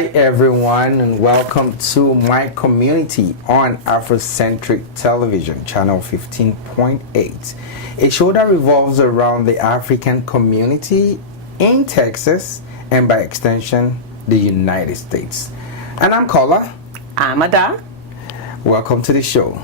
Hi everyone, and welcome to my community on Afrocentric Television, channel 15.8, a show that revolves around the African community in Texas and by extension the United States. And I'm Kola. I'm Ada. Welcome to the show.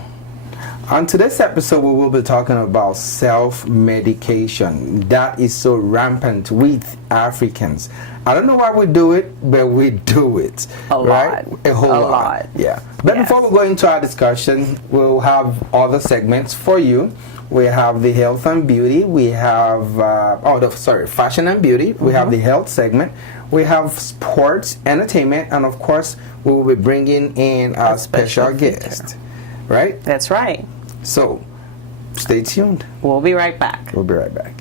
On today's episode, we will be talking about self-medication that is so rampant with Africans. I don't know why we do it, but we do it. A lot. A whole lot. Yeah. But Before we go into our discussion, we'll have other segments for you. We have the health and beauty. We have, fashion and beauty. We have the health segment. We have sports, entertainment, and of course, we will be bringing in a special guest. Right? That's right. So, stay tuned. We'll be right back. We'll be right back.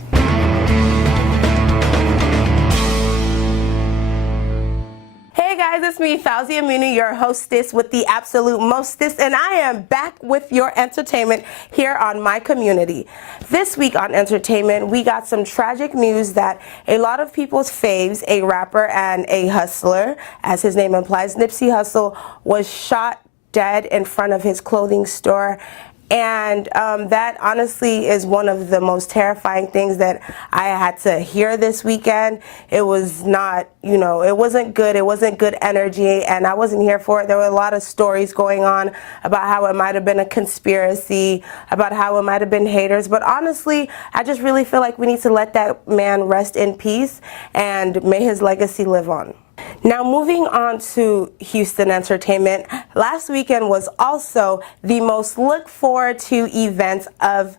Hey guys, it's me, Fauzi Aminu, your hostess with the absolute mostest, and I am back with your entertainment here on my community. This week on entertainment, we got some tragic news that a lot of people's faves, a rapper and a hustler, as his name implies, Nipsey Hussle, was shot dead in front of his clothing store. And that honestly is one of the most terrifying things that I had to hear this weekend. It was not, it wasn't good. It wasn't good energy, and I wasn't here for it. There were a lot of stories going on about how it might have been a conspiracy, about how it might have been haters. But honestly, I just really feel like we need to let that man rest in peace, and may his legacy live on. Now, moving on to Houston entertainment, last weekend was also the most looked forward to event of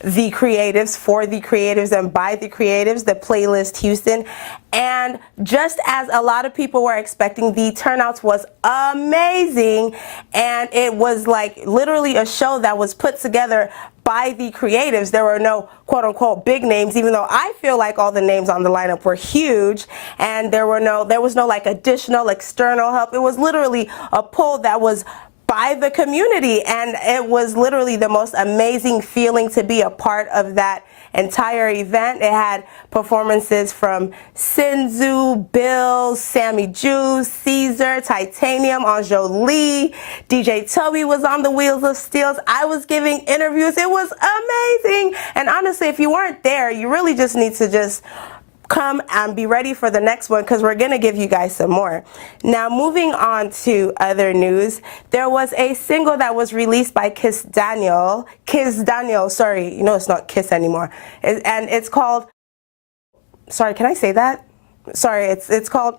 the creatives, for the creatives, and by the creatives, the Playlist Houston. And just as a lot of people were expecting, the turnouts was amazing, and it was like literally a show that was put together by the creatives. There were no quote-unquote big names, even though I feel like all the names on the lineup were huge, and there was no like additional external help. It was literally a pull that was by the community, and it was literally the most amazing feeling to be a part of that entire event. It had performances from Sinzu, Bill, Sammy Juice, Caesar, Titanium, Anjoli, DJ Toby was on the Wheels of Steels. I was giving interviews. It was amazing. And honestly, if you weren't there, you really just need to just come and be ready for the next one, because we're going to give you guys some more. Now, moving on to other news, there was a single that was released by Kiss Daniel, sorry, it's not Kiss anymore, and it's called, sorry, can I say that? Sorry, it's called,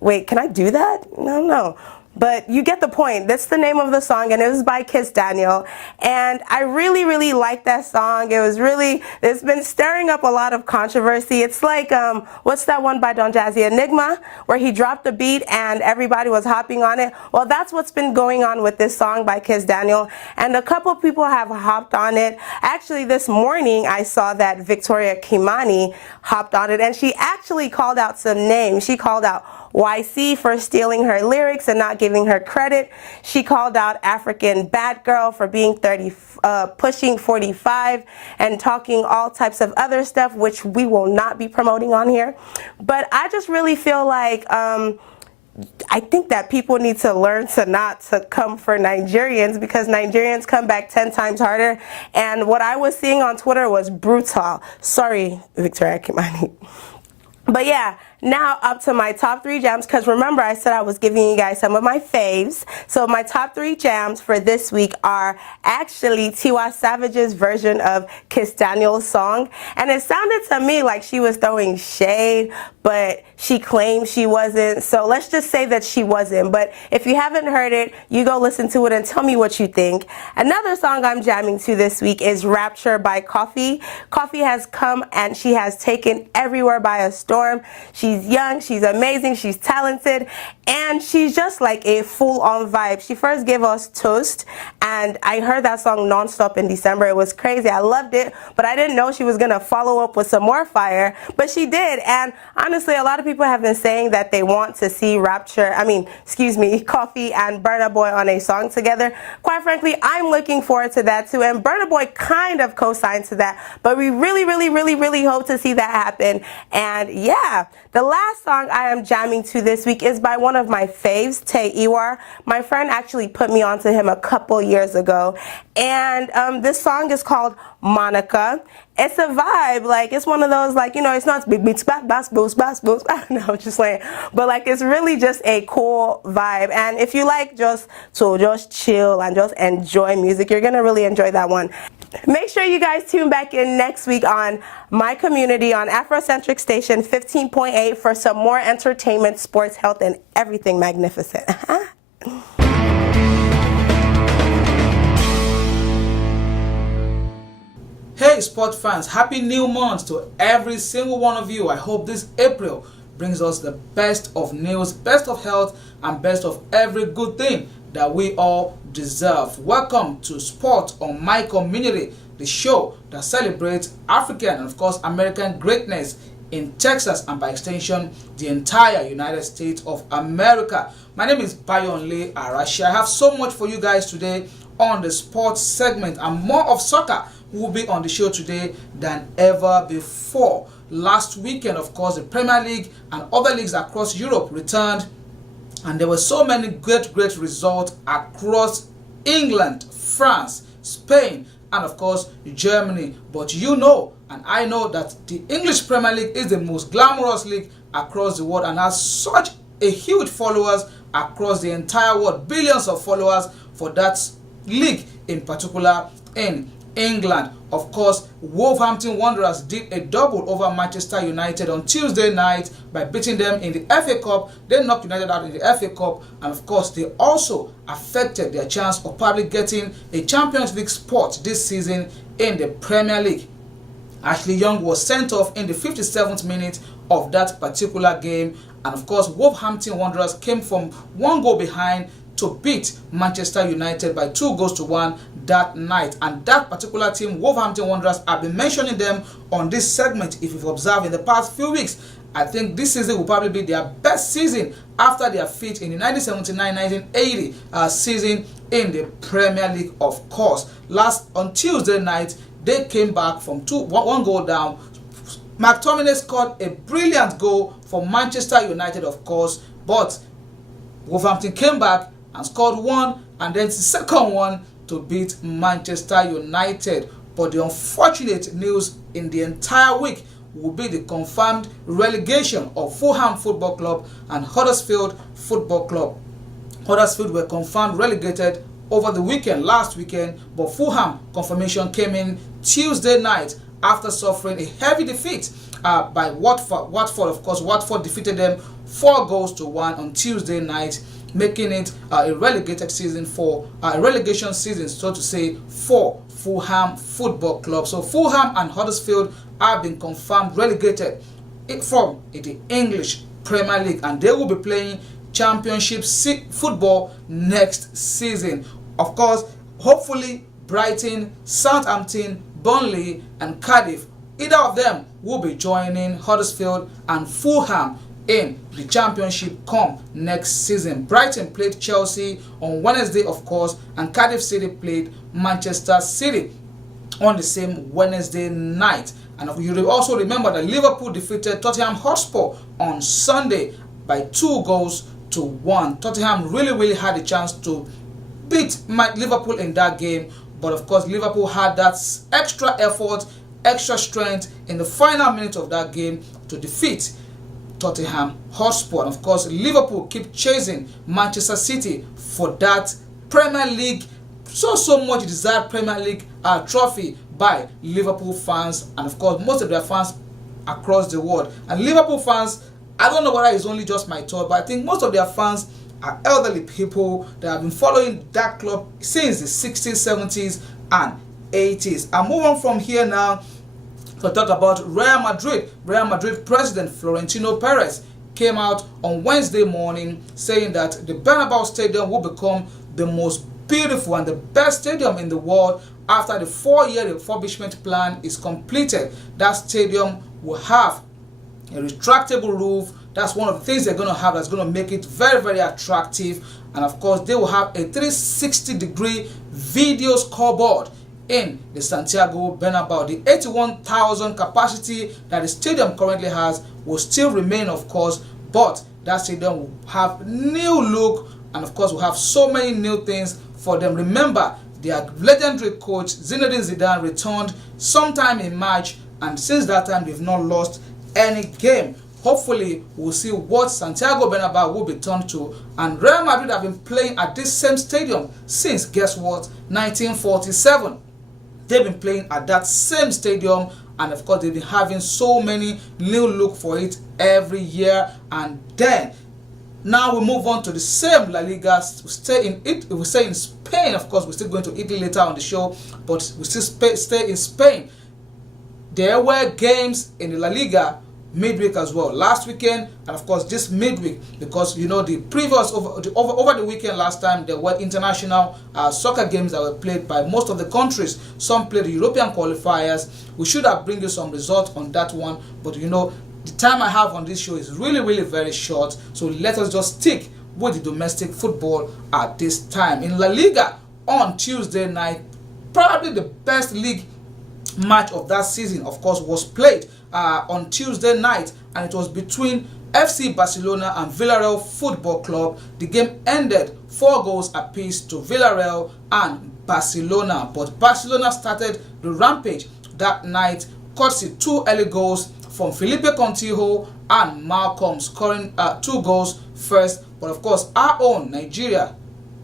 wait, can I do that? No. But you get the point. That's the name of the song, and it was by Kiss Daniel. And I really, really like that song. It's been stirring up a lot of controversy. It's like, what's that one by Don Jazzy, Enigma, where he dropped the beat and everybody was hopping on it? Well, that's what's been going on with this song by Kiss Daniel. And a couple people have hopped on it. Actually, this morning, I saw that Victoria Kimani hopped on it, and she actually called out some names. She called out YC for stealing her lyrics and not giving her credit. She called out African Bad Girl for being pushing 45 and talking all types of other stuff, which we will not be promoting on here. But I just really feel like I think that people need to learn to not to come for Nigerians, because Nigerians come back 10 times harder. And what I was seeing on Twitter was brutal. Sorry, Victoria Kimani. But yeah, now up to my top 3 jams, because remember I said I was giving you guys some of my faves. So my top 3 jams for this week are actually Tiwa Savage's version of Kiss Daniel's song. And it sounded to me like she was throwing shade, but she claimed she wasn't. So let's just say that she wasn't. But if you haven't heard it, you go listen to it and tell me what you think. Another song I'm jamming to this week is Rapture by Coffee. Coffee has come and she has taken everywhere by a storm. She's young, she's amazing, she's talented, and she's just like a full-on vibe. She first gave us Toast, and I heard that song nonstop in December. It was crazy. I loved it, but I didn't know she was going to follow up with some more fire, but she did. And honestly, a lot of people have been saying that they want to see Coffee and Burna Boy on a song together. Quite frankly, I'm looking forward to that too, and Burna Boy kind of co-signed to that, but we really, really, really, really hope to see that happen. And yeah, the The last song I am jamming to this week is by one of my faves, Tay Iwar. My friend actually put me onto him a couple years ago, and this song is called Monica. It's a vibe, like it's one of those, like, you know, it's not big beats, bass, boost, no, just like, but like it's really just a cool vibe. And if you like just chill and just enjoy music, you're gonna really enjoy that one. Make sure you guys tune back in next week on My Community on Afrocentric Station 15.8 for some more entertainment, sports, health, and everything magnificent. Hey sport fans, happy new month to every single one of you. I hope this April brings us the best of news, best of health, and best of every good thing that we all deserve. Welcome to Sport on My Community, the show that celebrates African and of course American greatness in Texas and by extension the entire United States of America. My name is Bayonle Arashi. I have so much for you guys today on the sports segment, and more of soccer will be on the show today than ever before. Last weekend, of course, the Premier League and other leagues across Europe returned, and there were so many great results across England, France, Spain, and of course Germany. But you know, and I know, that the English Premier League is the most glamorous league across the world and has such a huge followers across the entire world, billions of followers for that league in particular in England. Of course, Wolverhampton Wanderers did a double over Manchester United on Tuesday night by beating them in the FA Cup. They knocked United out in the FA Cup, and of course they also affected their chance of probably getting a Champions League spot this season in the Premier League. Ashley Young was sent off in the 57th minute of that particular game, and of course Wolverhampton Wanderers came from 1 goal behind to beat Manchester United by 2-1 that night. And that particular team, Wolverhampton Wanderers, I've been mentioning them on this segment. If you've observed in the past few weeks, I think this season will probably be their best season after their feat in the 1979-1980 season in the Premier League, of course. On Tuesday night, they came back from 1 goal down. McTominay scored a brilliant goal for Manchester United, of course, but Wolverhampton came back and scored one, and then the second one to beat Manchester United. But the unfortunate news in the entire week will be the confirmed relegation of Fulham Football Club and Huddersfield Football Club. Huddersfield were confirmed relegated over the weekend, last weekend, but Fulham confirmation came in Tuesday night after suffering a heavy defeat by Watford. Of course, Watford defeated them 4-1 on Tuesday night, making it a relegation season, so to say, for Fulham Football Club. So Fulham and Huddersfield have been confirmed relegated from the English Premier League, and they will be playing Championship football next season. Of course, hopefully Brighton, Southampton, Burnley and Cardiff, either of them will be joining Huddersfield and Fulham in the Championship come next season. Brighton played Chelsea on Wednesday, of course, and Cardiff City played Manchester City on the same Wednesday night. And you also remember that Liverpool defeated Tottenham Hotspur on Sunday by 2-1. Tottenham really had a chance to beat Liverpool in that game, but of course Liverpool had that extra effort, extra strength in the final minute of that game to defeat Tottenham Hotspur. And of course Liverpool keep chasing Manchester City for that Premier League, so much desired Premier League trophy by Liverpool fans, and of course most of their fans across the world. And Liverpool fans, I don't know whether it's only just my thought, but I think most of their fans are elderly people that have been following that club since the 60s, 70s and 80s. I'm moving from here now to talk about Real Madrid. Real Madrid president Florentino Perez came out on Wednesday morning saying that the Bernabeu Stadium will become the most beautiful and the best stadium in the world after the 4-year refurbishment plan is completed. That stadium will have a retractable roof. That's one of the things they're going to have that's going to make it very attractive. And of course they will have a 360-degree video scoreboard in the Santiago Bernabeu. The 81,000 capacity that the stadium currently has will still remain, of course, but that stadium will have new look, and of course will have so many new things for them. Remember, their legendary coach Zinedine Zidane returned sometime in March, and since that time they've not lost any game. Hopefully we'll see what Santiago Bernabeu will be turned to, and Real Madrid have been playing at this same stadium since, guess what, 1947. They've been playing at that same stadium, and of course they've been having so many new look for it every year. And then now we move on to the same La Liga. We stay in Spain. Of course, we're still going to Italy later on the show, but we still stay in Spain. There were games in the La Liga midweek as well, last weekend, and of course this midweek, because you know the previous over the weekend last time there were international soccer games that were played by most of the countries. Some played the European qualifiers. We should have bring you some results on that one, but you know the time I have on this show is really very short, so let us just stick with the domestic football at this time. In La Liga on Tuesday night, probably the best league match of that season, of course, was played on Tuesday night, and it was between FC Barcelona and Villarreal Football Club. The game ended 4 goals apiece to Villarreal and Barcelona, but Barcelona started the rampage that night, courtesy 2 early goals from Felipe Contijo and Malcolm, scoring 2 goals first. But of course, our own Nigeria,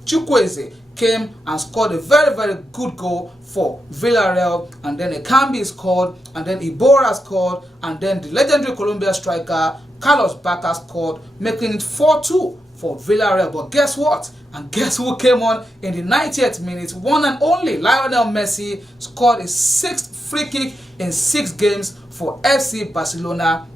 Chukwueze, came and scored a very good goal for Villarreal, and then Ekambi scored, and then Iborra scored, and then the legendary Colombia striker Carlos Bacca scored, making it 4-2 for Villarreal. But guess what? And guess who came on in the 90th minute? One and only Lionel Messi scored a 6th free kick in 6 games for FC Barcelona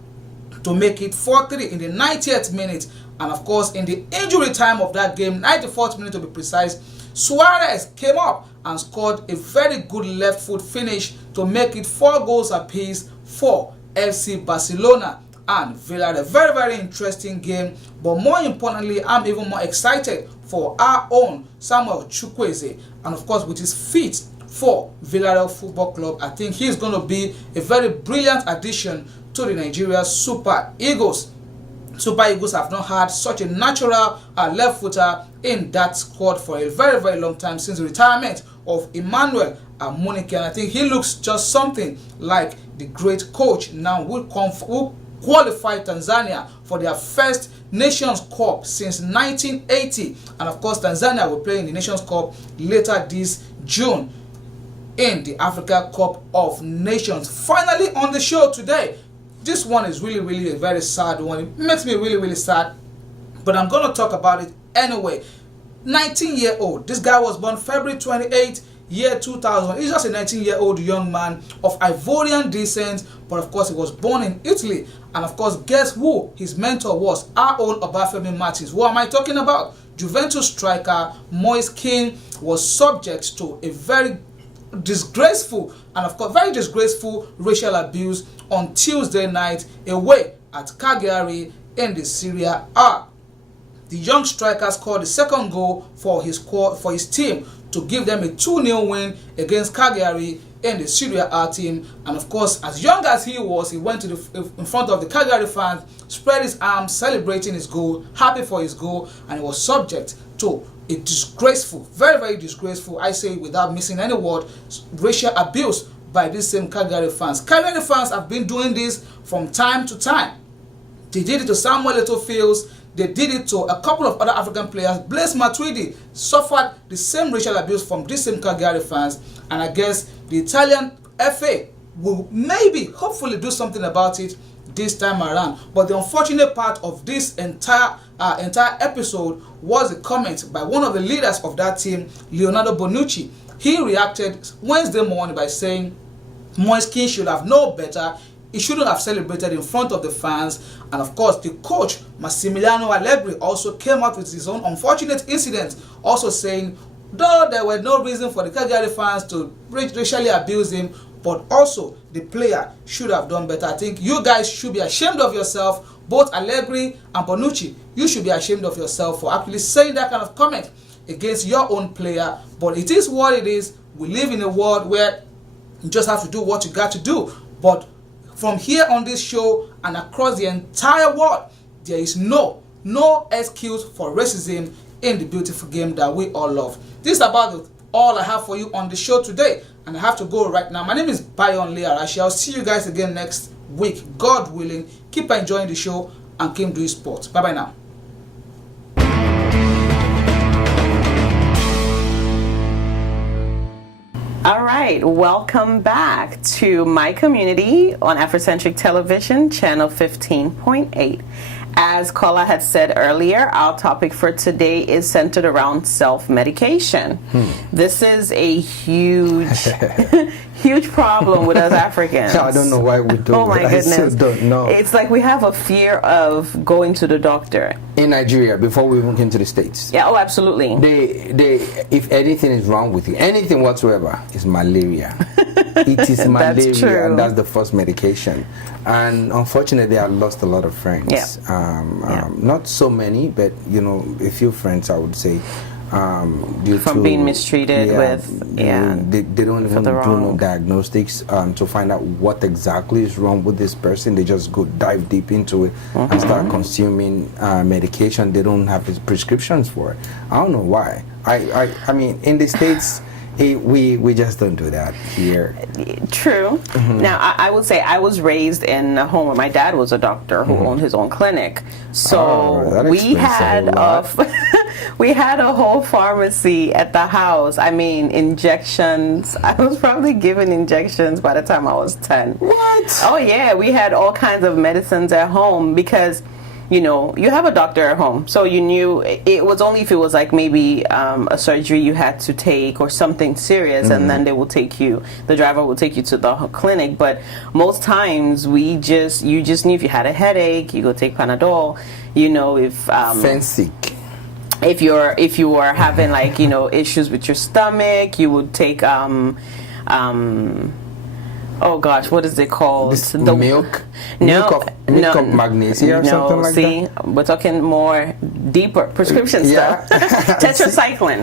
to make it 4-3 in the 90th minute. And of course, in the injury time of that game, 94th minute to be precise, Suarez came up and scored a very good left foot finish to make it 4 goals apiece for FC Barcelona and Villarreal. Very interesting game, but more importantly, I'm even more excited for our own Samuel Chukwueze, and of course with his feet for Villarreal Football Club. I think he's going to be a very brilliant addition to the Nigeria Super Eagles. Super Eagles have not had such a natural left footer in that squad for a very long time, since the retirement of Emmanuel Amunike, and I think he looks just something like the great coach now who qualified Tanzania for their first Nations Cup since 1980, and of course Tanzania will play in the Nations Cup later this June in the Africa Cup of Nations. Finally on the show today, this one is really a very sad one. It makes me really sad, but I'm going to talk about it anyway. 19-year-old. This guy was born February 28, year 2000. He's just a 19-year-old young man of Ivorian descent, but of course he was born in Italy. And of course, guess who his mentor was? Our own Obafemi Martins. Who am I talking about? Juventus striker Moise Kean was subject to a very disgraceful and of course very disgraceful racial abuse on Tuesday night away at Cagliari in the Serie A. The young striker scored the second goal for his team to give them a 2-0 win against Cagliari in the Serie A team. And of course, as young as he was, he went to in front of the Cagliari fans, spread his arms, celebrating his goal, happy for his goal, and he was subject to a disgraceful, very disgraceful, I say without missing any word, racial abuse by these same Cagliari fans. Cagliari fans have been doing this from time to time. They did it to Samuel Eto'o-Fields. They did it to a couple of other African players. Blaise Matuidi suffered the same racial abuse from these same Cagliari fans, and I guess the Italian FA will maybe, hopefully, do something about it this time around. But the unfortunate part of this entire episode was a comment by one of the leaders of that team, Leonardo Bonucci. He reacted Wednesday morning by saying Moise Kean should have known better. He shouldn't have celebrated in front of the fans. And of course, the coach, Massimiliano Allegri, also came out with his own unfortunate incident, also saying, though there were no reason for the Cagliari fans to racially abuse him, but also the player should have done better. I think you guys should be ashamed of yourself, both Allegri and Bonucci. You should be ashamed of yourself for actually saying that kind of comment against your own player. But it is what it is. We live in a world where you just have to do what you got to do. But From here on this show and across the entire world, there is no excuse for racism in the beautiful game that we all love. This is about all I have for you on the show today, and I have to go right now. My name is Bayon Lear. I shall see you guys again next week, God willing. Keep enjoying the show and keep doing sports. Bye bye now. All right, welcome back to My Community on Afrocentric Television, channel 15.8. As Kola had said earlier, our topic for today is centered around self-medication. This is a huge, huge problem with us Africans. I don't know why we do it. Oh my goodness. I still don't know. It's like we have a fear of going to the doctor. In Nigeria, before we even came to the States. Yeah, oh, absolutely. If anything is wrong with you, anything whatsoever, it's malaria. It is malaria, true. and that's the first medication. And unfortunately, I lost a lot of friends. Not so many, but a few friends, I would say. From being mistreated they don't even do no diagnostics to find out what exactly is wrong with this person. They just dive deep into it and start consuming medication they don't have prescriptions for. I don't know why. I mean, in the States, we just don't do that here. True. Now, I would say I was raised in a home where my dad was a doctor who owned his own clinic. So we had we had a whole pharmacy at the house. I mean, injections. I was probably given injections by the time I was 10. What? Oh, yeah. We had all kinds of medicines at home because you have a doctor at home, so you knew it was only if it was like maybe a surgery you had to take or something serious, and then the driver will take you to the clinic. But most times you just knew if you had a headache, you go take Panadol. If fancy. If you were having issues with your stomach, you would take oh gosh, what is it called? The milk? Milk of magnesia or something like that? See, we're talking more deeper prescription stuff. Tetracycline.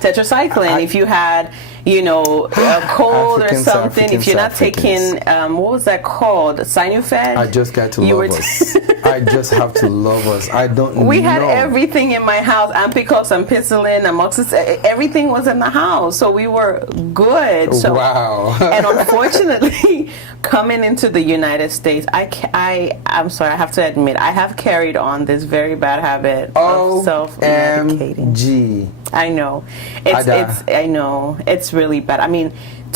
Tetracycline. If you had, a cold or something, if you're not taking, what was that called? Sinufed? I just got to love us. I just have to love us. I don't know. We had everything in my house. Ampicos, ampicillin, amoxicillin. Everything was in the house. So we were good. So, wow. And unfortunately, coming into the United States, I'm sorry, I have to admit, I have carried on this very bad habit of self-medicating. I know. I know. It's really bad. I mean,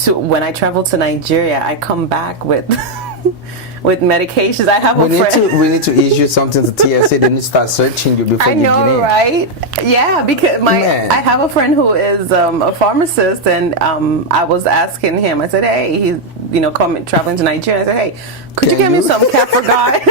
when I travel to Nigeria, I come back with with medications. I have a friend. We need to issue something to TSA. They need to start searching you before you get in. Right? Yeah, because I have a friend who is a pharmacist, and I was asking him. I said, "Hey, he's traveling to Nigeria." I said, "Hey, could you get me some Capragard?"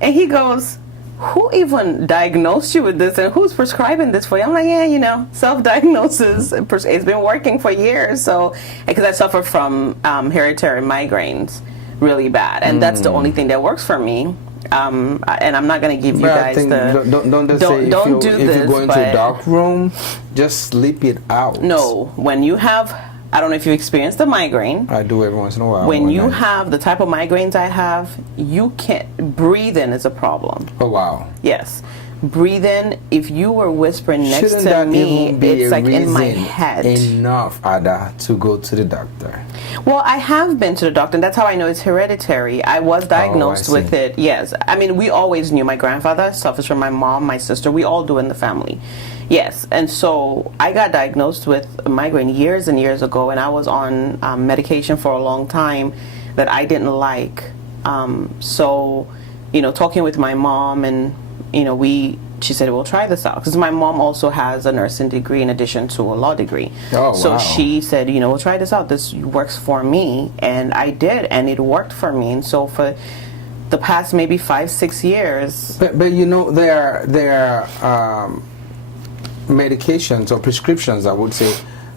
And he goes, "Who even diagnosed you with this, and who's prescribing this for you?" I'm like, "Yeah, self-diagnosis. It's been working for years." So, because I suffer from hereditary migraines really bad, and that's the only thing that works for me. And I'm not going to give you guys don't do this. If you go into a dark room, just sleep it out. No, when you have, I don't know if you experienced the migraine. I do every once in a while. When you have the type of migraines I have, you can't breathe in is a problem. Oh wow. Yes. Breathing, if you were whispering next to me, it's like in my head. Enough, Ada, to go to the doctor. Well, I have been to the doctor, and that's how I know it's hereditary. I was diagnosed with it, yes. I mean, we always knew. My grandfather suffers from my mom, my sister. We all do in the family. Yes, and so I got diagnosed with migraine years and years ago, and I was on medication for a long time that I didn't like. So, talking with my mom, and she said, "We'll try this out," because my mom also has a nursing degree in addition to a law degree. So she said, "We'll try this out. This works for me," and I did, and it worked for me. And so for the past maybe 5-6 years, but there are medications or prescriptions, I would say,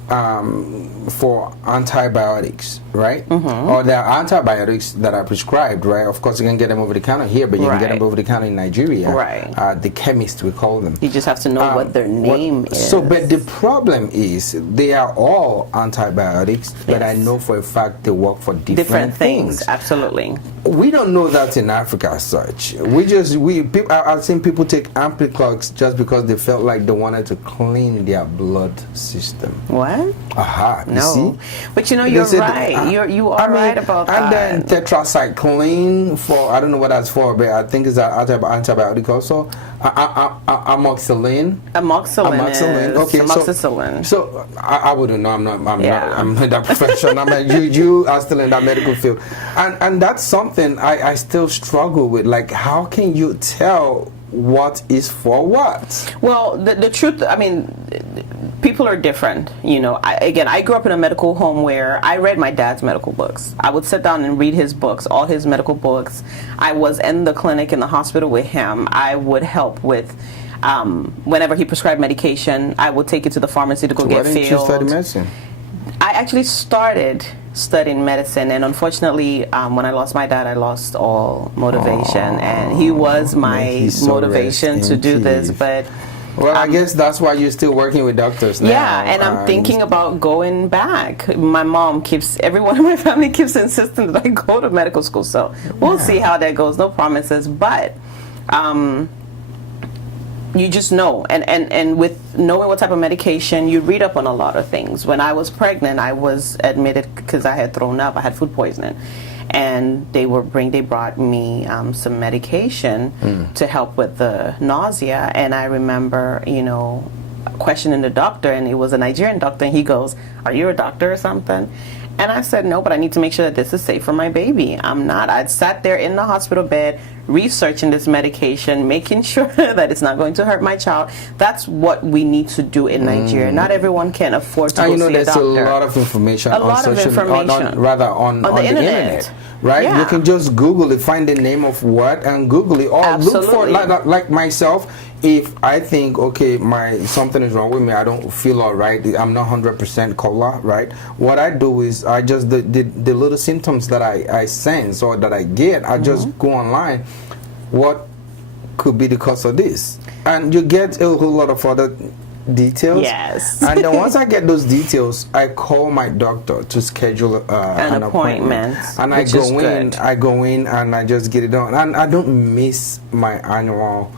for antibiotics, right? Or there are antibiotics that are prescribed, right? Of course, you can get them over the counter here, but you can get them over the counter in Nigeria. Right. The chemist, we call them. You just have to know what their name is. So, but the problem is they are all antibiotics, but I know for a fact they work for different things. Absolutely. We don't know that in Africa as such. I've seen people take Ampiclox just because they felt like they wanted to clean their blood system. What? Aha. No. You see? But you know, you're right. You are right about that. And then tetracycline for, I don't know what that's for, but I think it's an antibiotic also. Amoxicillin. Okay. Amoxicillin. So I wouldn't know. I'm not that professional. You are still in that medical field, and that's something I still struggle with. Like, how can you tell what is for what? Well, the truth, I mean, people are different. You know, I grew up in a medical home where I read my dad's medical books. I would sit down and read his books, all his medical books. I was in the clinic, in the hospital with him. I would help with whenever he prescribed medication. I would take it to the pharmacy to go get filled. Why didn't you study medicine? I actually started studying medicine, and unfortunately, when I lost my dad, I lost all motivation, and he was my motivation to do this. But well, I guess that's why you're still working with doctors now. Yeah, and I'm thinking about going back. My mom everyone in my family keeps insisting that I go to medical school, so we'll see how that goes. No promises, but you just know, and with knowing what type of medication, you read up on a lot of things. When I was pregnant, I was admitted because I had thrown up. I had food poisoning, and they brought me some medication to help with the nausea. And I remember, questioning the doctor, and it was a Nigerian doctor, and he goes, "Are you a doctor or something?" And I said, "No, but I need to make sure that this is safe for my baby." I'm not. I sat there in the hospital bed researching this medication, making sure that it's not going to hurt my child. That's what we need to do in Nigeria. Not everyone can afford to go see a doctor. There's a lot of information on the internet. Right? Yeah. You can just Google it, find the name of what, and Google it. Or Absolutely. look for, like myself, if I think, okay, something is wrong with me, I don't feel all right, I'm not 100% color, right? What I do is I just, the little symptoms that I sense or that I get, I just go online, what could be the cause of this? And you get a whole lot of other details. Yes. And then once I get those details, I call my doctor to schedule an appointment. And I go in and I just get it done. And I don't miss my annual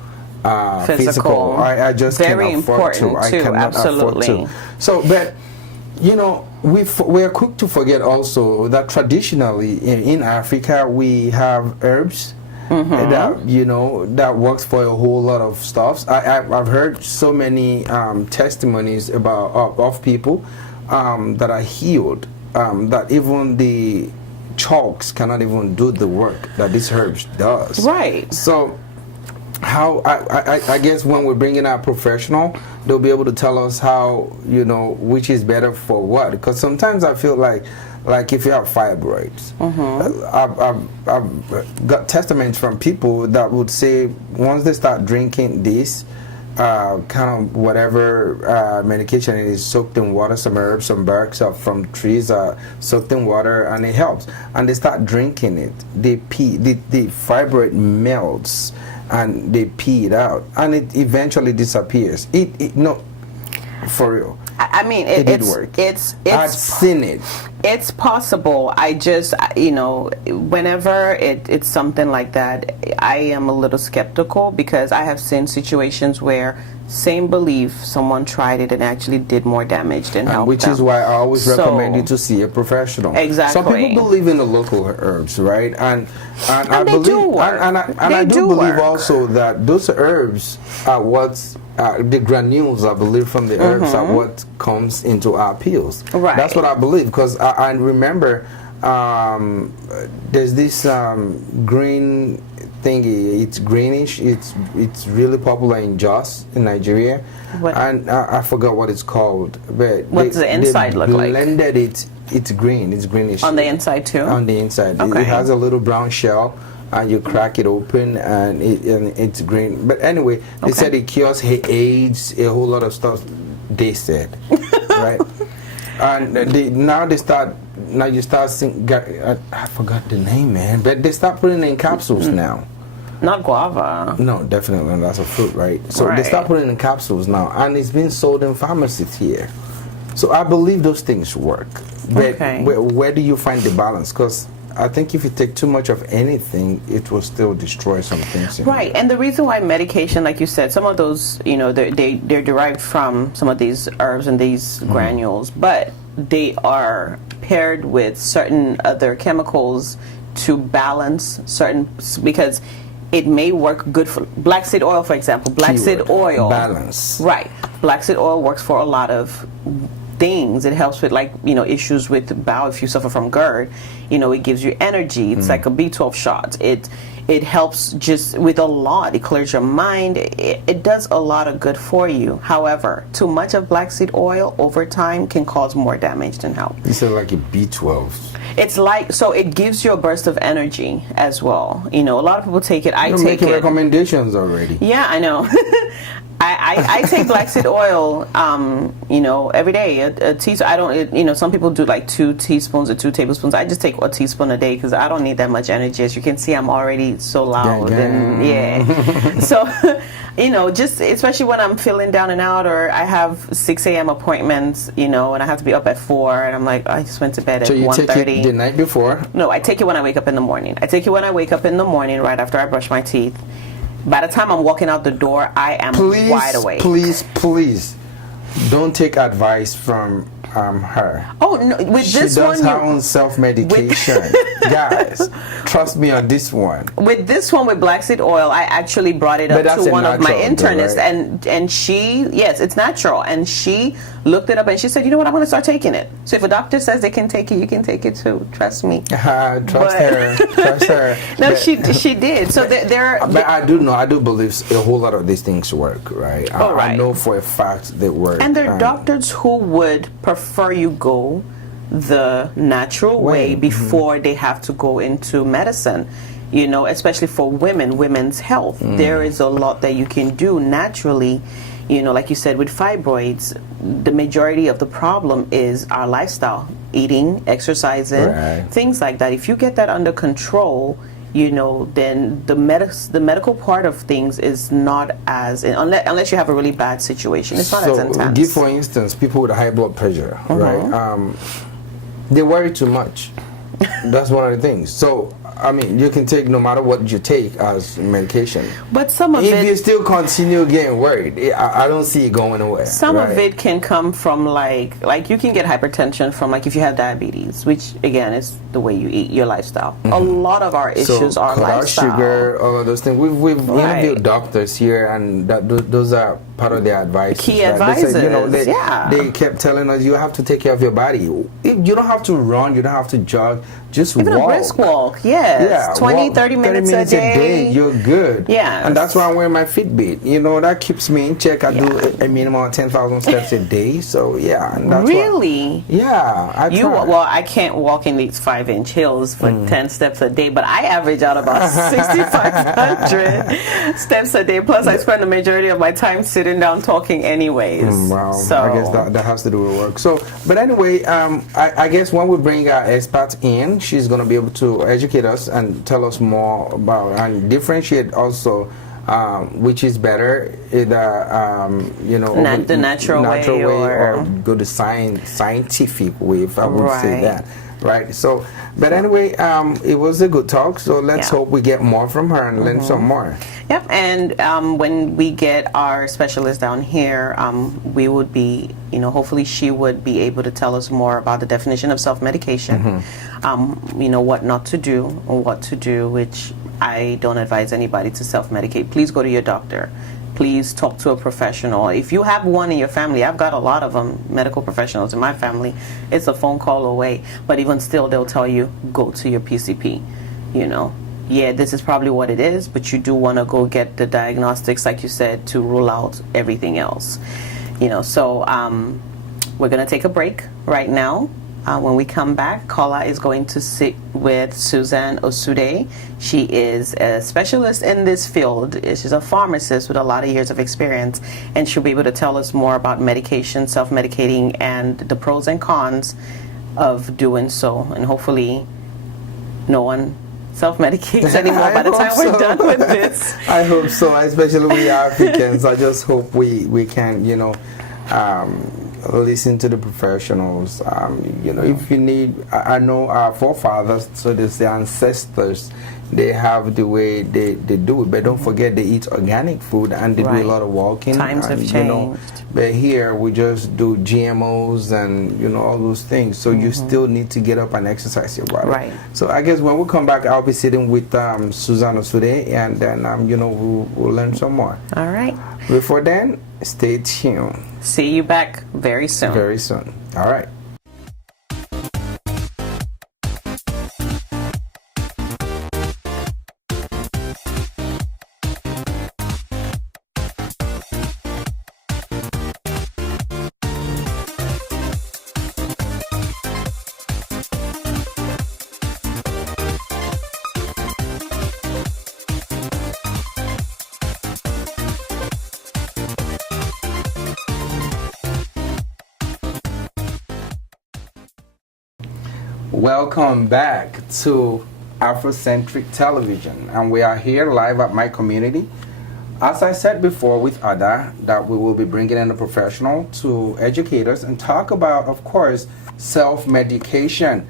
physical. I just can't afford to. I cannot afford to. So, but we're quick to forget also that traditionally in Africa we have herbs. That works for a whole lot of stuff. I've heard so many testimonies of people that are healed, that even the chalks cannot even do the work that this herbs does. Right. So how I guess when we're bringing out professional, they'll be able to tell us how, which is better for what. Because sometimes I feel like if you have fibroids, I've got testaments from people that would say once they start drinking this kind of whatever medication, it is soaked in water, some herbs, some barks from trees are soaked in water, and it helps. And they start drinking it, the fibroid melts and they pee it out, and it eventually disappears. For real. I mean, it work. I've seen it. It's possible. I just, whenever it's something like that, I am a little skeptical, because I have seen situations where same belief, someone tried it and actually did more damage than help. Which is why I always recommend you to see a professional. Exactly. Some people believe in the local herbs, right? And I they believe, do work. and I do believe also that those herbs are what's the granules, I believe, from the herbs are what comes into our pills. Right. That's what I believe, because I remember there's this green thingy. It's greenish. It's really popular in Jos in Nigeria, and I forgot what it's called. But what does the inside look like? Blended it. It's green. It's greenish. On the inside too. On the inside, okay. It has a little brown shell. And you crack it open, and it's green. But anyway, they said it cures AIDS, a whole lot of stuff. They said, right? And now you start seeing, I forgot the name, man, but they start putting it in capsules now. Not guava. No, definitely not. That's a fruit, right? So they start putting it in capsules now, and it's being sold in pharmacies here. So I believe those things work. But where do you find the balance? Because I think if you take too much of anything, it will still destroy some things. Right, and the reason why medication, like you said, some of those, they're derived from some of these herbs and these granules, but they are paired with certain other chemicals to balance certain, because it may work good for black seed oil, for example. Black seed oil. Balance. Right. Black seed oil works for a lot of things. It helps with issues with bowel. If you suffer from GERD, it gives you energy. It's like a B12 shot. It helps just with a lot. It clears your mind. It does a lot of good for you. However, too much of black seed oil over time can cause more damage than help. You said like a B12. It's like, so it gives you a burst of energy as well. A lot of people take it. I take it. You're making recommendations already. Yeah, I know. I take black seed oil, every day. A teaspoon. I don't. Some people do like 2 teaspoons or 2 tablespoons. I just take a teaspoon a day because I don't need that much energy. As you can see, I'm already so loud. So, just especially when I'm feeling down and out, or I have 6 a.m. appointments, and I have to be up at 4, and I'm like, I just went to bed at 1:30. So you take it the night before? No, I take it when I wake up in the morning. Right after I brush my teeth. By the time I'm walking out the door, I am wide awake. Please, don't take advice from her. Oh no! With this one, she does her own self-medication. Guys, trust me on this one. With this one, with black seed oil, I actually brought it up to one of my internists, and she, yes, it's natural, and she looked it up and she said, you know what, I'm going to start taking it. So if a doctor says they can take it, you can take it too. Trust me. Trust her. No, she did. So but I do believe a whole lot of these things work, right? I know for a fact they work. And there are doctors who would prefer you go the natural way before they have to go into medicine. Especially for women's health. There is a lot that you can do naturally. Like you said, with fibroids, the majority of the problem is our lifestyle, eating, exercising, things like that. If you get that under control, then the medical part of things is not as, unless you have a really bad situation, it's not as intense. Give for instance, people with high blood pressure, right? They worry too much. That's one of the things. So, you can take no matter what you take as medication. But if you still continue getting worried, I don't see it going away. Some of it can come from like you can get hypertension from if you have diabetes, which again is the way you eat, your lifestyle. A lot of our issues are lifestyle. Sugar, all of those things. We've interviewed doctors here, and those are part of their advice. Key advices. They kept telling us you have to take care of your body. You don't have to run, you don't have to jog. Just even walk. A brisk walk, yes. 20, 30 minutes a day. You're good. Yeah. And that's why I'm wearing my Fitbit. That keeps me in check. I do a minimum of 10,000 steps a day. So, and that's really? I try. Well, I can't walk in these 5-inch hills for 10 steps a day, but I average out about 6,500 steps a day. Plus, I spend the majority of my time sitting down talking anyways. Wow. So I guess that has to do with work. So, but anyway, I guess when we bring our experts in, she's going to be able to educate us and tell us more about and differentiate also which is better, either the natural way or go the scientific way, if I would say that. Right. So, but anyway, it was a good talk. So let's hope we get more from her and learn some more. Yep. And when we get our specialist down here, we would be, hopefully she would be able to tell us more about the definition of self-medication, what not to do and what to do, which I don't advise anybody to self-medicate. Please go to your doctor. Please talk to a professional. If you have one in your family, I've got a lot of them, medical professionals in my family. It's a phone call away. But even still, they'll tell you, go to your PCP. This is probably what it is, but you do want to go get the diagnostics, like you said, to rule out everything else. So we're going to take a break right now. When we come back, Kola is going to sit with Susan OSUDE. She is a specialist in this field. She's a pharmacist with a lot of years of experience, and she'll be able to tell us more about medication, self-medicating, and the pros and cons of doing so. And hopefully no one self-medicates anymore by the time we're done with this. I hope so, especially we Africans. I just hope we can, listen to the professionals. If you need, I know our forefathers, so there's the ancestors, they have the way they do it, but don't forget they eat organic food and they do a lot of walking. Times have changed. But here we just do GMOs and all those things. So you still need to get up and exercise your body. Right. So I guess when we come back, I'll be sitting with Susan OSUDE, and then we'll learn some more. All right. Before then, stay tuned. See you back very soon. Very soon. All right. Welcome back to Afrocentric Television, and we are here live at my community. As I said before with Ada, that we will be bringing in a professional to educate us and talk about, of course, self-medication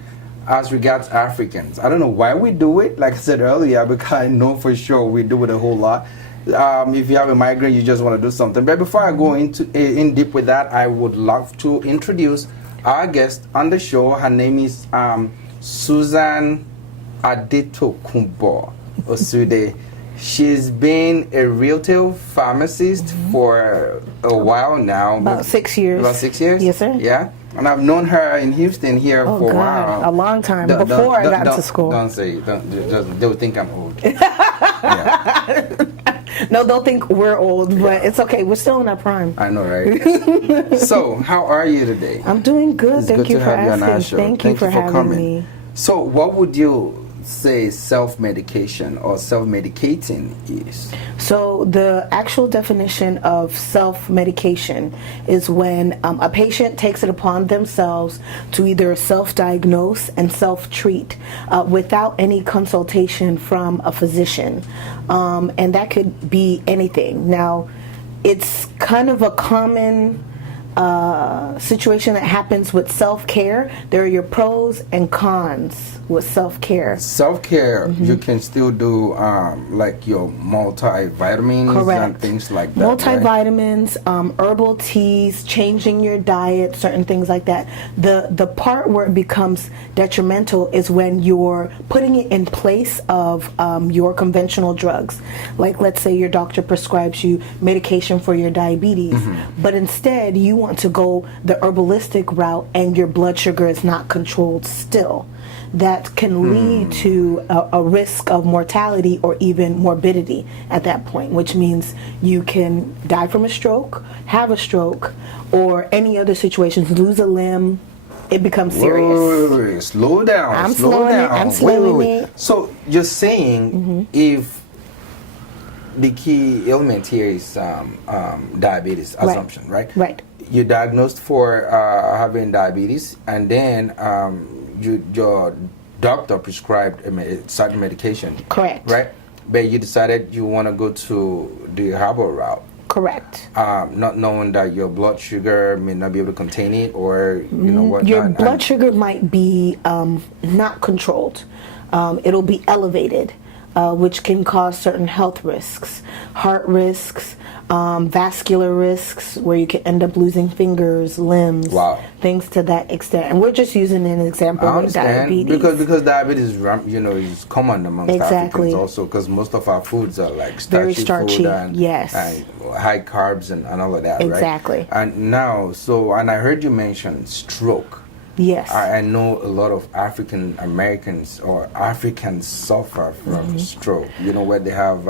as regards Africans. I don't know why we do it, like I said earlier, because I know for sure we do it a whole lot. If you have a migraine, you just want to do something. But before I go in deep with that, I would love to introduce our guest on the show. Her name is Susan Adetokunbo OSUDE. She's been a retail pharmacist for a while now. About 6 years. About 6 years? Yes, sir. Yeah. And I've known her in Houston here for a while. A long time, before I got to school. Don't say it. They'll think I'm old. Yeah. No, they'll think we're old, but it's okay. We're still in our prime. I know, right? So, how are you today? I'm doing good. It's Thank good you to for have you on our asking. show. Thank you for having coming. me. So, what would you say self-medication or self-medicating is? So the actual definition of self-medication is when a patient takes it upon themselves to either self-diagnose and self-treat without any consultation from a physician. And that could be anything. Now, it's kind of a common situation that happens with self-care. There are your pros and cons with self-care. Self-care, you can still do like your multivitamins and things like that. Multivitamins, herbal teas, changing your diet, certain things like that. The part where it becomes detrimental is when you're putting it in place of your conventional drugs. Like, let's say your doctor prescribes you medication for your diabetes, but instead you want to go the herbalistic route and your blood sugar is not controlled still. That can lead to a risk of mortality or even morbidity at that point, which means you can die from a stroke, have a stroke, or any other situations, lose a limb. It becomes serious. Wait. Slow down. I'm slowing it. So you're saying if the key ailment here is diabetes, assumption, right? Right. You're diagnosed for having diabetes, and then your doctor prescribed a certain medication. Correct. Right? But you decided you want to go to the herbal route. Correct. Not knowing that your blood sugar may not be able to contain it, or what. Your blood sugar might be not controlled. It'll be elevated, which can cause certain health risks, heart risks, vascular risks, where you can end up losing fingers, limbs, things to that extent. And we're just using an example with diabetes. Because diabetes, is common amongst Africans also, because most of our foods are like very starchy, food and high carbs and all of that, exactly. right? And now, and I heard you mention stroke. Yes. I know a lot of African Americans or Africans suffer from stroke, you know, where they have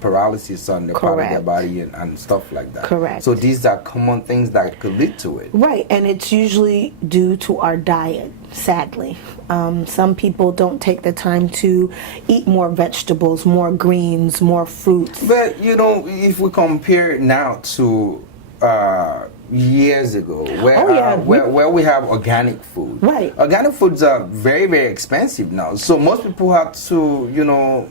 paralysis on the part of their body and stuff like that. Correct. So these are common things that could lead to it. Right, and it's usually due to our diet, sadly. Some people don't take the time to eat more vegetables, more greens, more fruits. But, you know, if we compare now to years ago, where we have organic food. Right. Organic foods are very, very expensive now. So most people have to, you know,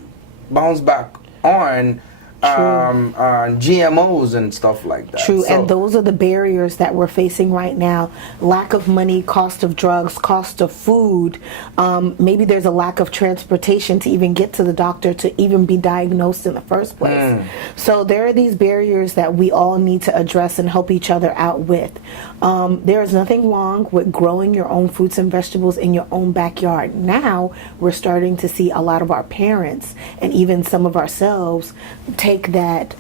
bounce back on GMOs and stuff like that. True, So, and those are the barriers that we're facing right now. Lack of money, cost of drugs, cost of food. Maybe there's a lack of transportation to even get to the doctor, to even be diagnosed in the first place. So there are these barriers that we all need to address and help each other out with. There is nothing wrong with growing your own fruits and vegetables in your own backyard. Now we're starting to see a lot of our parents and even some of ourselves take that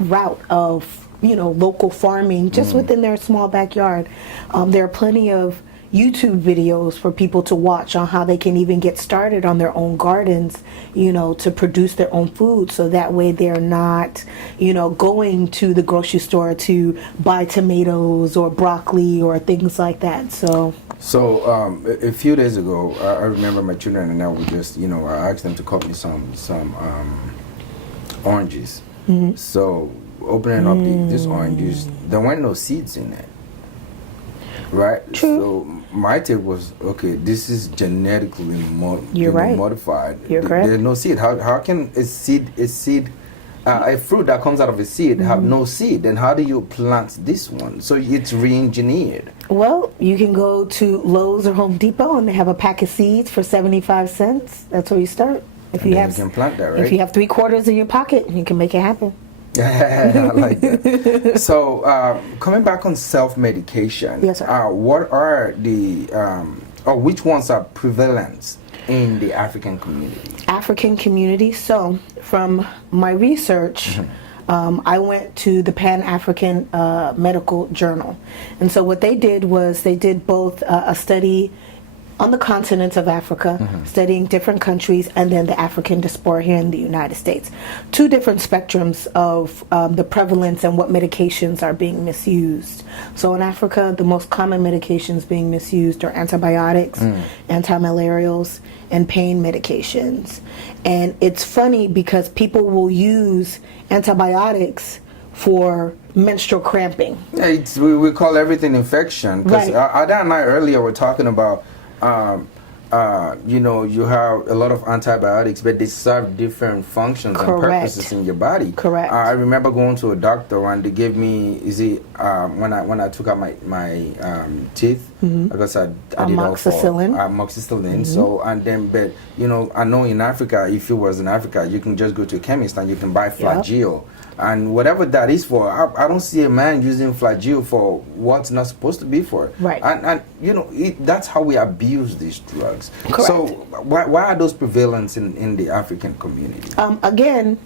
route of, you know, local farming just within their small backyard. There are plenty of YouTube videos for people to watch on how they can even get started on their own gardens, you know, to produce their own food, so that way they're not, you know, going to the grocery store to buy tomatoes or broccoli or things like that. So a few days ago, I remember my children and I would just, you know, I asked them to cut me some oranges. So opening up these oranges, there weren't no seeds in it, right? True. So my take was, okay, this is genetically modified. You're correct. There's no seed. How can a fruit that comes out of a seed have no seed? And how do you plant this one? So it's re-engineered. Well, you can go to Lowe's or Home Depot and they have a pack of seeds for 75 cents. That's where you start. If you can plant that, right? If you have 3 quarters in your pocket, you can make it happen. I like that. So, coming back on self-medication, yes, sir. What are the, or which ones are prevalent in the African community? African community. So, from my research, I went to the Pan-African Medical Journal. And so what they did was they did both a study on the continent of Africa, studying different countries, and then the African diaspora here in the United States. 2 different spectrums of the prevalence and what medications are being misused. So in Africa, the most common medications being misused are antibiotics, antimalarials, and pain medications. And it's funny because people will use antibiotics for menstrual cramping. Yeah, we call everything infection. Because Right. Ada and I earlier were talking about, you know, you have a lot of antibiotics, but they serve different functions and purposes in your body. Correct. I remember going to a doctor and they gave me, when I took out my teeth, because I did amoxicillin. Amoxicillin. So, and then, but, you know, I know in Africa, if it was in Africa, you can just go to a chemist and you can buy Flagyl. And whatever that is for, I don't see a man using Flagyl for what's not supposed to be for. Right. And you know, that's how we abuse these drugs. Correct. So why are those prevalent in the African community? Again,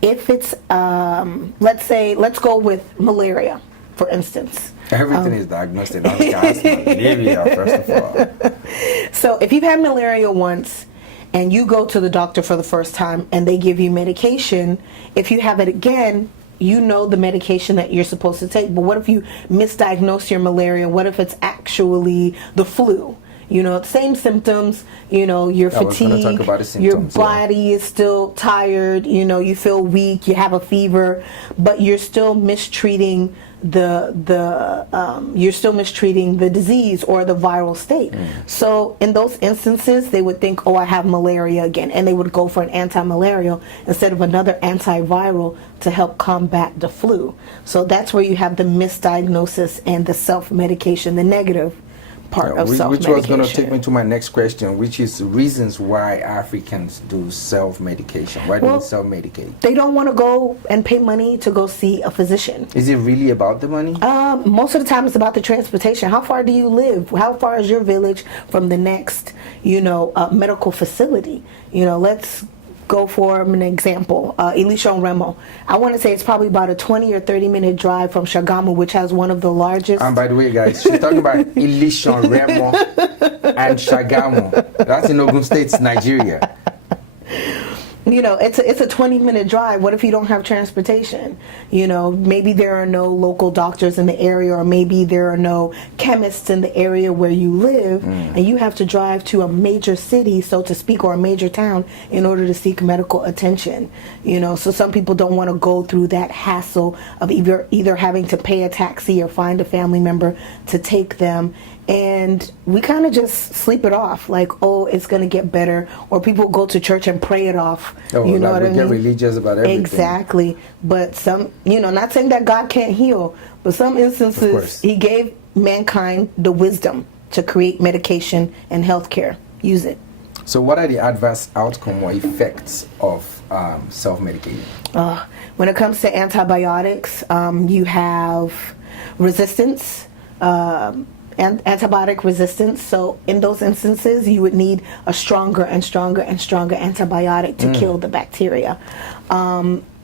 if it's, let's go with malaria, for instance. Everything is diagnosed in malaria, first of all. So if you've had malaria once, and you go to the doctor for the first time and they give you medication, if you have it again, you know the medication that you're supposed to take. But what if you misdiagnose your malaria? What if it's actually the flu? You know, same symptoms, you know, you're fatigued, your body is still tired, you know, you feel weak, you have a fever, but you're still mistreating the disease or the viral state. So in those instances, they would think, oh, I have malaria again, and they would go for an anti-malarial instead of another antiviral to help combat the flu. So that's where you have the misdiagnosis and the self-medication, the negative part of self-medication. Which was going to take me to my next question, which is reasons why Africans do self-medication. Why do we self-medicate? They don't want to go and pay money to go see a physician. Is it really about the money? Most of the time it's about the transportation. How far do you live? How far is your village from the next, you know, medical facility? You know, let's go for an example, Elisha Remo. I want to say it's probably about a 20 or 30-minute drive from Shagamu, which has one of the largest. And by the way, guys, she's talking about Elisha Remo and Shagamu. That's in Ogun State, Nigeria. You know, it's a 20-minute drive. What if you don't have transportation? You know, maybe there are no local doctors in the area, or maybe there are no chemists in the area where you live, and you have to drive to a major city, so to speak, or a major town in order to seek medical attention. You know, so some people don't want to go through that hassle of either having to pay a taxi or find a family member to take them. And we kind of just sleep it off, like, oh, it's going to get better. Or people go to church and pray it off. Oh, you know like what I mean? Get religious about everything. Exactly. But some, you know, not saying that God can't heal, but some instances he gave mankind the wisdom to create medication and healthcare. Use it. So what are the adverse outcome or effects of self-medicating? When it comes to antibiotics, you have resistance, and antibiotic resistance. So in those instances, you would need a stronger and stronger and stronger antibiotic to kill the bacteria.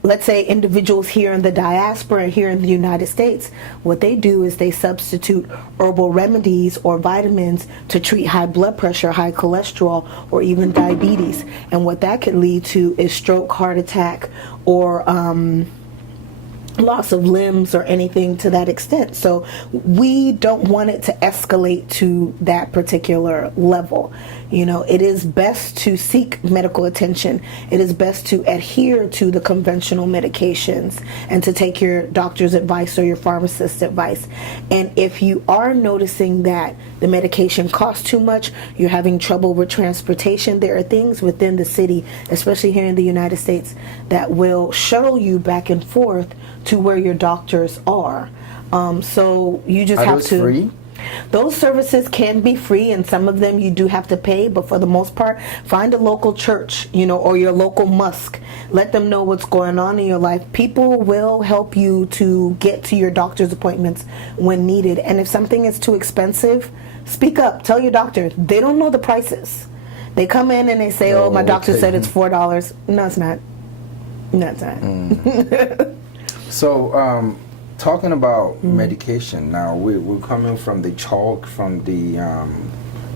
Let's say individuals here in the diaspora, here in the United States, what they do is they substitute herbal remedies or vitamins to treat high blood pressure, high cholesterol, or even diabetes. And what that could lead to is stroke, heart attack, or loss of limbs or anything to that extent. So we don't want it to escalate to that particular level. You know, it is best to seek medical attention. It is best to adhere to the conventional medications and to take your doctor's advice or your pharmacist's advice. And if you are noticing that the medication costs too much, you're having trouble with transportation, there are things within the city, especially here in the United States, that will shuttle you back and forth to where your doctors are. So you just have to. Free? Those services can be free, and some of them you do have to pay, but for the most part, find a local church, you know, or your local mosque. Let them know what's going on in your life. People will help you to get to your doctor's appointments when needed. And if something is too expensive, speak up. Tell your doctor. They don't know the prices. They come in and they say, oh, my doctor said it's $4. No, it's not. No, it's not. So, talking about medication now, we're coming from the chalk, from the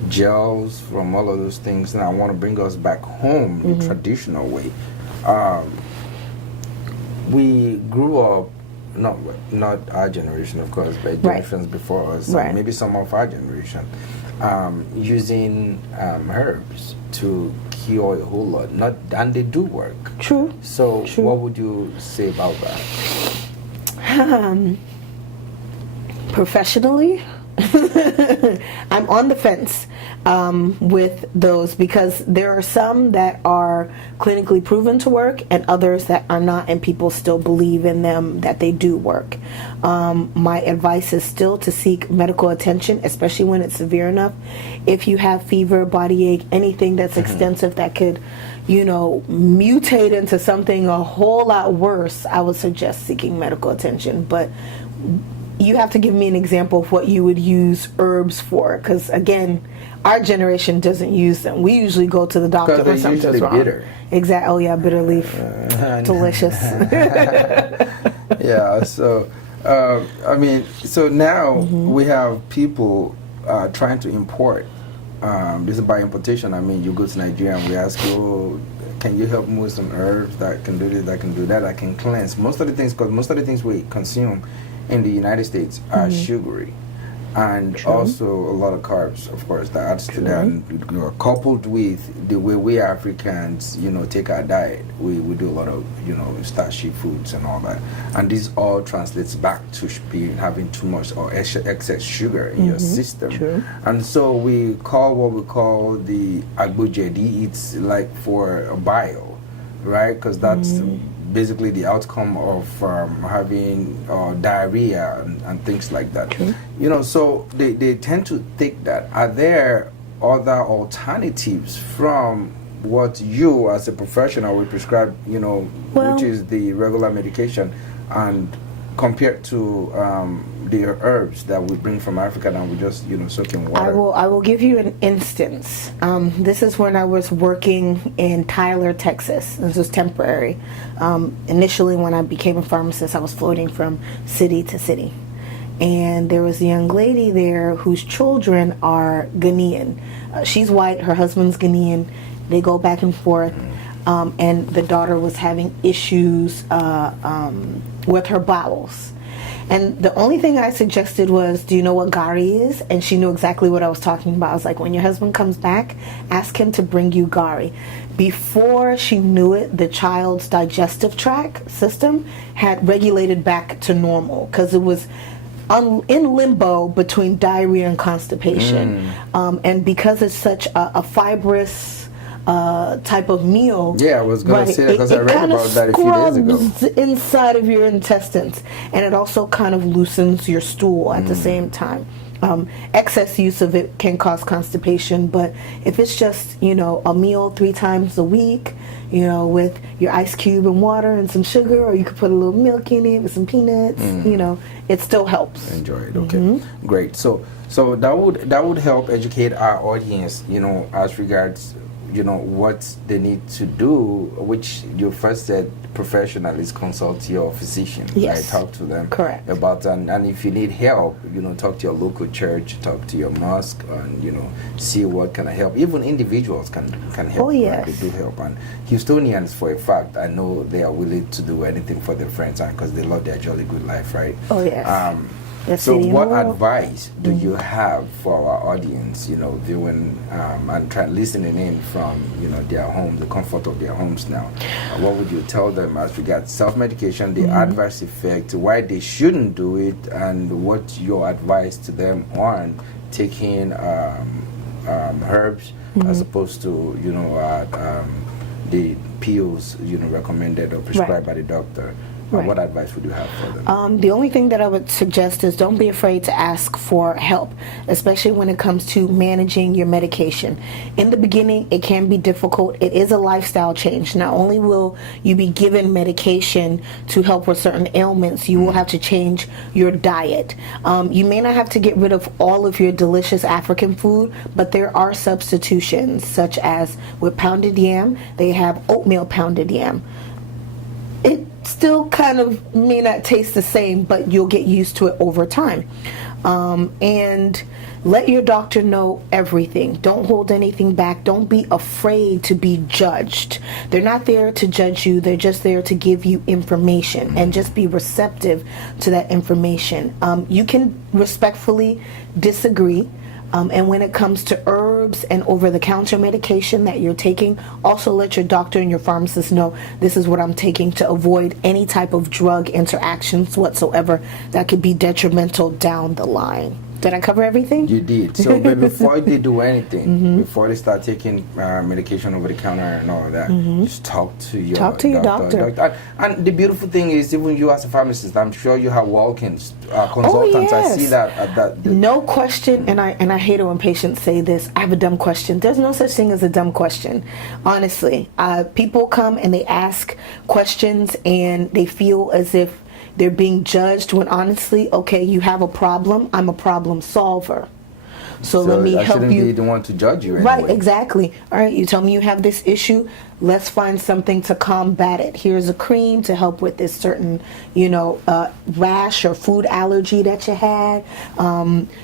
gels, from all of those things. Now I want to bring us back home the traditional way. We grew up, not our generation, of course, but generations before us, maybe some of our generation, using herbs to cure a whole lot. And they do work. True. So what would you say about that? Professionally, I'm on the fence with those, because there are some that are clinically proven to work and others that are not, and people still believe in them that they do work. My advice is still to seek medical attention, especially when it's severe enough. If you have fever, body ache, anything that's extensive that could, you know, mutate into something a whole lot worse, I would suggest seeking medical attention. But you have to give me an example of what you would use herbs for, because again, our generation doesn't use them. We usually go to the doctor when something's wrong. Bitter. Exactly. Oh yeah, bitter leaf, delicious. Yeah. So, I mean, so now we have people trying to import. This is by importation. I mean, you go to Nigeria and we ask you, oh, can you help me with some herbs that can do this, that can do that, that can cleanse? Most of the things we consume in the United States are sugary, and also a lot of carbs, of course, that adds to that. And, coupled with the way we Africans, you know, take our diet, we do a lot of, you know, starchy foods and all that, and this all translates back to having too much or excess sugar in your system. And so we call what we call the agbojedi. It's like for a bile, right? Because that's basically the outcome of having diarrhea and things like that. You know, so they tend to take that. Are there other alternatives from what you as a professional would prescribe, you know, which is the regular medication, and compared to the herbs that we bring from Africa and we just soak in water? I will give you an instance. This is when I was working in Tyler, Texas. This was temporary. Initially, when I became a pharmacist, I was floating from city to city. And there was a young lady there whose children are Ghanaian. She's white, her husband's Ghanaian. They go back and forth. And the daughter was having issues with her bowels. And the only thing I suggested was, do you know what gari is? And she knew exactly what I was talking about. I was like, when your husband comes back, ask him to bring you gari. Before she knew it, the child's digestive tract system had regulated back to normal because it was in limbo between diarrhea and constipation. And because it's such a fibrous type of meal. Yeah, I was going to say that because I read about that a few days ago. It inside of your intestines, and it also kind of loosens your stool at the same time. Excess use of it can cause constipation, but if it's just a meal 3 times a week, with your ice cube and water and some sugar, or you could put a little milk in it with some peanuts, it still helps. Enjoy it. Okay, great. So that would help educate our audience, as regards what they need to do, which you first said professional is consult your physician. Yes. Right? Talk to them. Correct. About and if you need help, talk to your local church, talk to your mosque, and see what can help. Even individuals can help. Oh yes. Right? They do help. And Houstonians, for a fact, I know they are willing to do anything for their friends because they love their jolly good life, right? Oh yes. So what advice do you have for our audience, viewing and listening in from, their home, the comfort of their homes now? What would you tell them as regards self-medication, the adverse effect, why they shouldn't do it, and what's your advice to them on taking herbs as opposed to, the pills, recommended or prescribed by the doctor? Right. What advice would you have for them? The only thing that I would suggest is don't be afraid to ask for help, especially when it comes to managing your medication. In the beginning, it can be difficult. It is a lifestyle change. Not only will you be given medication to help with certain ailments, you will have to change your diet. You may not have to get rid of all of your delicious African food, but there are substitutions, such as with pounded yam, they have oatmeal pounded yam. It still kind of may not taste the same, but you'll get used to it over time. And let your doctor know everything. Don't hold anything back. Don't be afraid to be judged. They're not there to judge you. They're just there to give you information, and just be receptive to that information. You can respectfully disagree. And when it comes to herbs and over-the-counter medication that you're taking, also let your doctor and your pharmacist know this is what I'm taking to avoid any type of drug interactions whatsoever that could be detrimental down the line. Did I cover everything? You did. So, but before they do anything, before they start taking medication over the counter and all of that, just talk to your doctor. And the beautiful thing is, even you as a pharmacist, I'm sure you have walk-ins, consultants. Oh, yes. I see that. No question, and I hate it when patients say this, I have a dumb question. There's no such thing as a dumb question. Honestly, people come and they ask questions and they feel as if they're being judged, when honestly, okay, you have a problem, I'm a problem solver. So let me help you. I shouldn't be the one to judge you anyway. Right, exactly. All right, you tell me you have this issue, let's find something to combat it. Here's a cream to help with this certain, rash or food allergy that you had.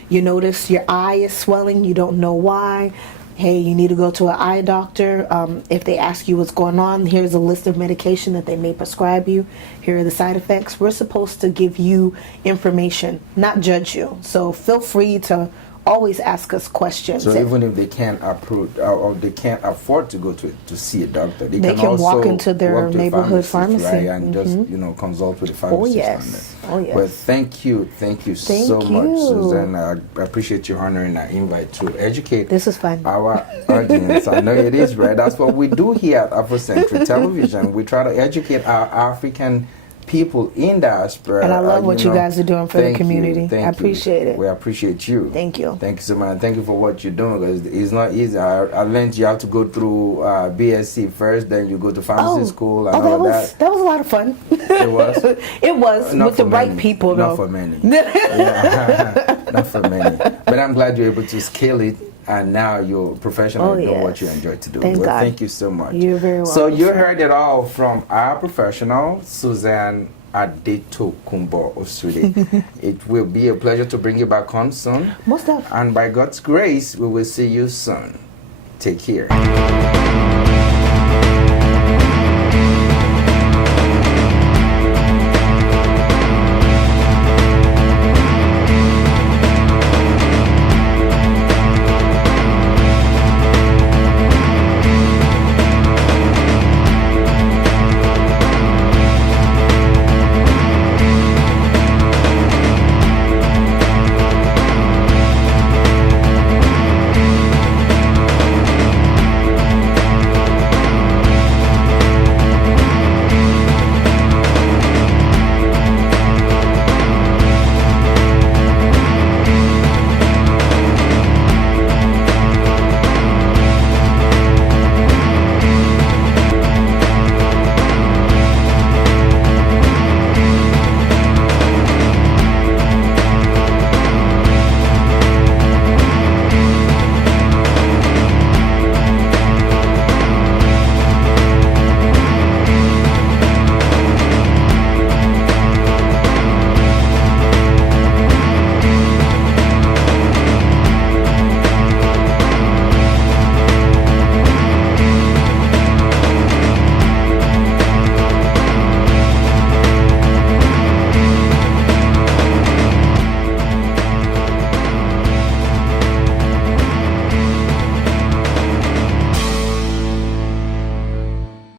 You notice your eye is swelling, you don't know why. Hey, you need to go to an eye doctor. If they ask you what's going on, here's a list of medication that they may prescribe you. Here are the side effects. We're supposed to give you information, not judge you. So feel free to always ask us questions. So even if they can't approve or they can't afford to go to see a doctor, they can also walk into their neighborhood pharmacy, right, and just consult with the pharmacist. Oh yes. Well, thank you so much, Susan. I appreciate you honoring our invite to educate. This is fun. Our audience. I know it is, right? That's what we do here at Afrocentric Television. We try to educate our African people in diaspora. And I love what you guys are doing for the thank community. you, thank I appreciate you. it. We appreciate you. Thank you. Thank you so much. And thank you for what you're doing, because it's not easy. I learned you have to go through BSc first, then you go to pharmacy school and all that. That was a lot of fun. It was? It was, Not with the for right many. people, Not though. for many. Yeah. Not for many. But I'm glad you're able to scale it, and now you're professional and doing what you enjoy to do. Thank God. Thank you so much. You're very welcome. So you heard it all from our professional, Suzanne Adetokunbo OSUDE. It will be a pleasure to bring you back on soon. Most definitely. And by God's grace, we will see you soon. Take care.